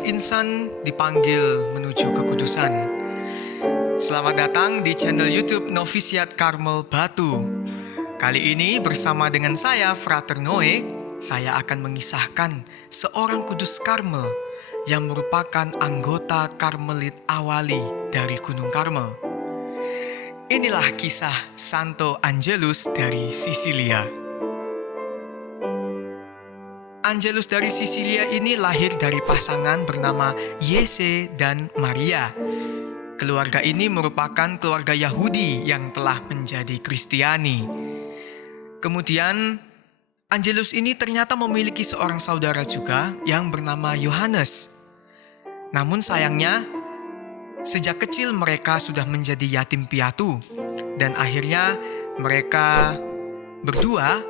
Setiap insan dipanggil menuju kekudusan. Selamat datang di channel YouTube Novisiat Karmel Batu. Kali ini bersama dengan saya, Frater Noe, saya akan mengisahkan seorang kudus Karmel yang merupakan anggota Karmelit Awali dari Gunung Karmel. Inilah kisah Santo Angelus dari Sisilia. Angelus dari Sisilia ini lahir dari pasangan bernama Yese dan Maria. Keluarga ini merupakan keluarga Yahudi yang telah menjadi Kristiani. Kemudian Angelus ini ternyata memiliki seorang saudara juga yang bernama Yohanes. Namun sayangnya, sejak kecil mereka sudah menjadi yatim piatu dan akhirnya mereka berdua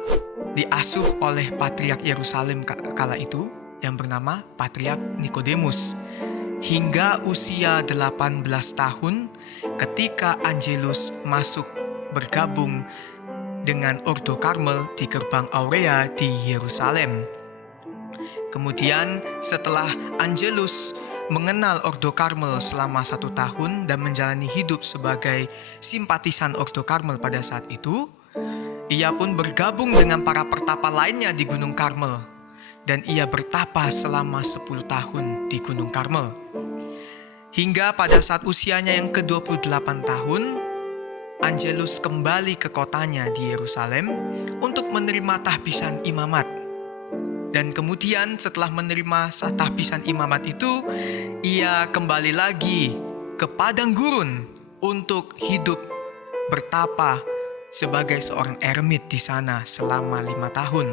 diasuh oleh Patriark Yerusalem kala itu yang bernama Patriark Nikodemus hingga usia 18 tahun ketika Angelus masuk bergabung dengan Ordo Karmel di Gerbang Aurea di Yerusalem. Kemudian setelah Angelus mengenal Ordo Karmel selama 1 tahun dan menjalani hidup sebagai simpatisan Ordo Karmel pada saat itu, ia pun bergabung dengan para pertapa lainnya di Gunung Karmel dan ia bertapa selama 10 tahun di Gunung Karmel. Hingga pada saat usianya yang ke-28 tahun, Angelus kembali ke kotanya di Yerusalem untuk menerima tahbisan imamat. Dan kemudian setelah menerima tahbisan imamat itu, ia kembali lagi ke padang gurun untuk hidup bertapa sebagai seorang eremit di sana selama 5 tahun.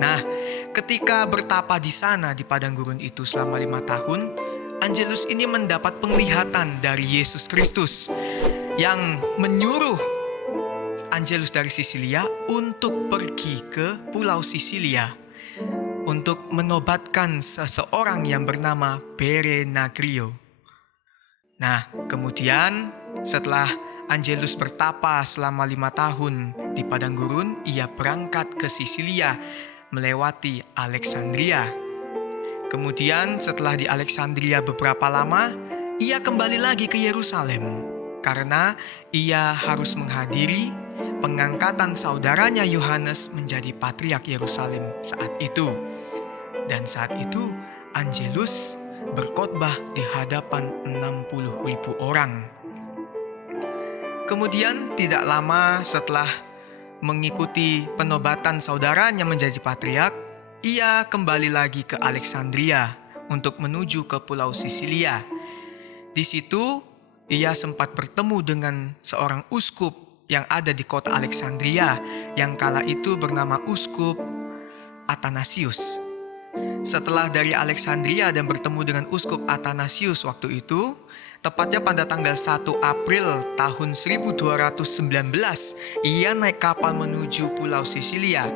Nah, ketika bertapa di sana di padang gurun itu selama 5 tahun, Angelus ini mendapat penglihatan dari Yesus Kristus yang menyuruh Angelus dari Sisilia untuk pergi ke Pulau Sisilia untuk menobatkan seseorang yang bernama Berenagrio. Nah, kemudian setelah Angelus bertapa selama 5 tahun di padang gurun, ia berangkat ke Sisilia melewati Alexandria. Kemudian setelah di Alexandria beberapa lama, ia kembali lagi ke Yerusalem karena ia harus menghadiri pengangkatan saudaranya Yohanes menjadi Patriark Yerusalem saat itu. Dan saat itu Angelus berkhotbah di hadapan 60.000 orang. Kemudian tidak lama setelah mengikuti penobatan saudaranya menjadi patriark, ia kembali lagi ke Alexandria untuk menuju ke Pulau Sisilia. Di situ ia sempat bertemu dengan seorang uskup yang ada di kota Alexandria yang kala itu bernama Uskup Athanasius. Setelah dari Alexandria dan bertemu dengan Uskup Athanasius waktu itu, tepatnya pada tanggal 1 April tahun 1219, ia naik kapal menuju Pulau Sisilia.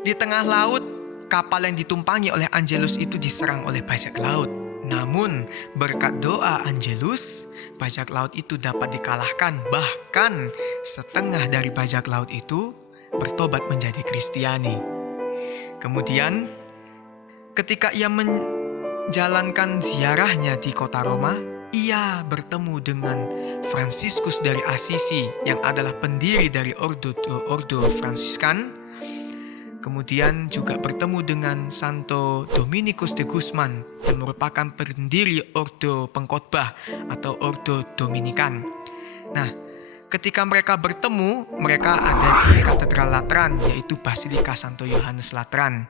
Di tengah laut, kapal yang ditumpangi oleh Angelus itu diserang oleh bajak laut. Namun, berkat doa Angelus, bajak laut itu dapat dikalahkan. Bahkan, setengah dari bajak laut itu bertobat menjadi Kristiani. Kemudian, ketika ia menjalankan ziarahnya di kota Roma, ia bertemu dengan Fransiskus dari Assisi yang adalah pendiri dari Ordo Fransiskan. Kemudian juga bertemu dengan Santo Dominikus de Guzman yang merupakan pendiri Ordo Pengkhotbah atau Ordo Dominikan. Nah, ketika mereka bertemu, mereka ada di Katedral Lateran, yaitu Basilika Santo Yohanes Lateran.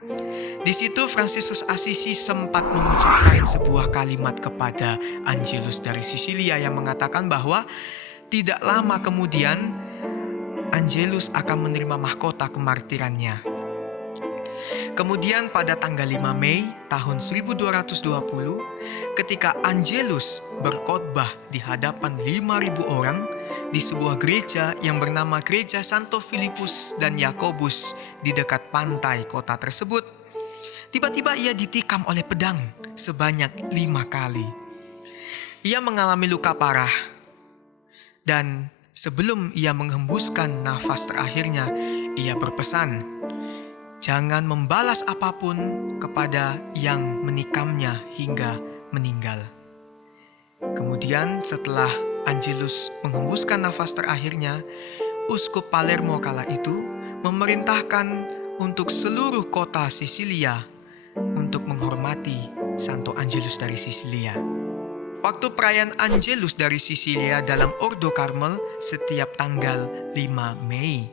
Di situ Fransiskus Assisi sempat mengucapkan sebuah kalimat kepada Angelus dari Sisilia yang mengatakan bahwa tidak lama kemudian Angelus akan menerima mahkota kemartirannya. Kemudian pada tanggal 5 Mei tahun 1220, ketika Angelus berkhotbah di hadapan 5.000 orang di sebuah gereja yang bernama Gereja Santo Filipus dan Yakobus di dekat pantai kota tersebut, tiba-tiba ia ditikam oleh pedang sebanyak 5 kali. Ia mengalami luka parah dan sebelum ia menghembuskan nafas terakhirnya, ia berpesan, "Jangan membalas apapun kepada yang menikamnya hingga meninggal. Kemudian setelah Angelus menghembuskan nafas terakhirnya, Uskup Palermo kala itu memerintahkan untuk seluruh kota Sisilia untuk menghormati Santo Angelus dari Sisilia. Waktu perayaan Angelus dari Sisilia dalam Ordo Karmel setiap tanggal 5 Mei.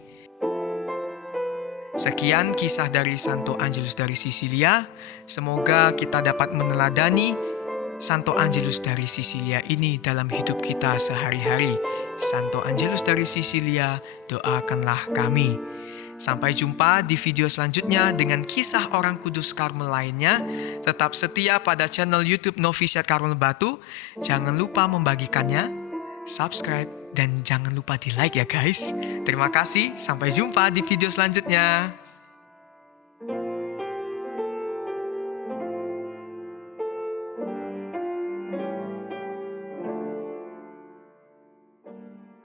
Sekian kisah dari Santo Angelus dari Sisilia. Semoga kita dapat meneladani Santo Angelus dari Sisilia ini dalam hidup kita sehari-hari. Santo Angelus dari Sisilia, doakanlah kami. Sampai jumpa di video selanjutnya dengan kisah orang kudus Karmel lainnya. Tetap setia pada channel YouTube Novisiat Karmel Batu. Jangan lupa membagikannya, subscribe, dan jangan lupa di like ya guys. Terima kasih, sampai jumpa di video selanjutnya.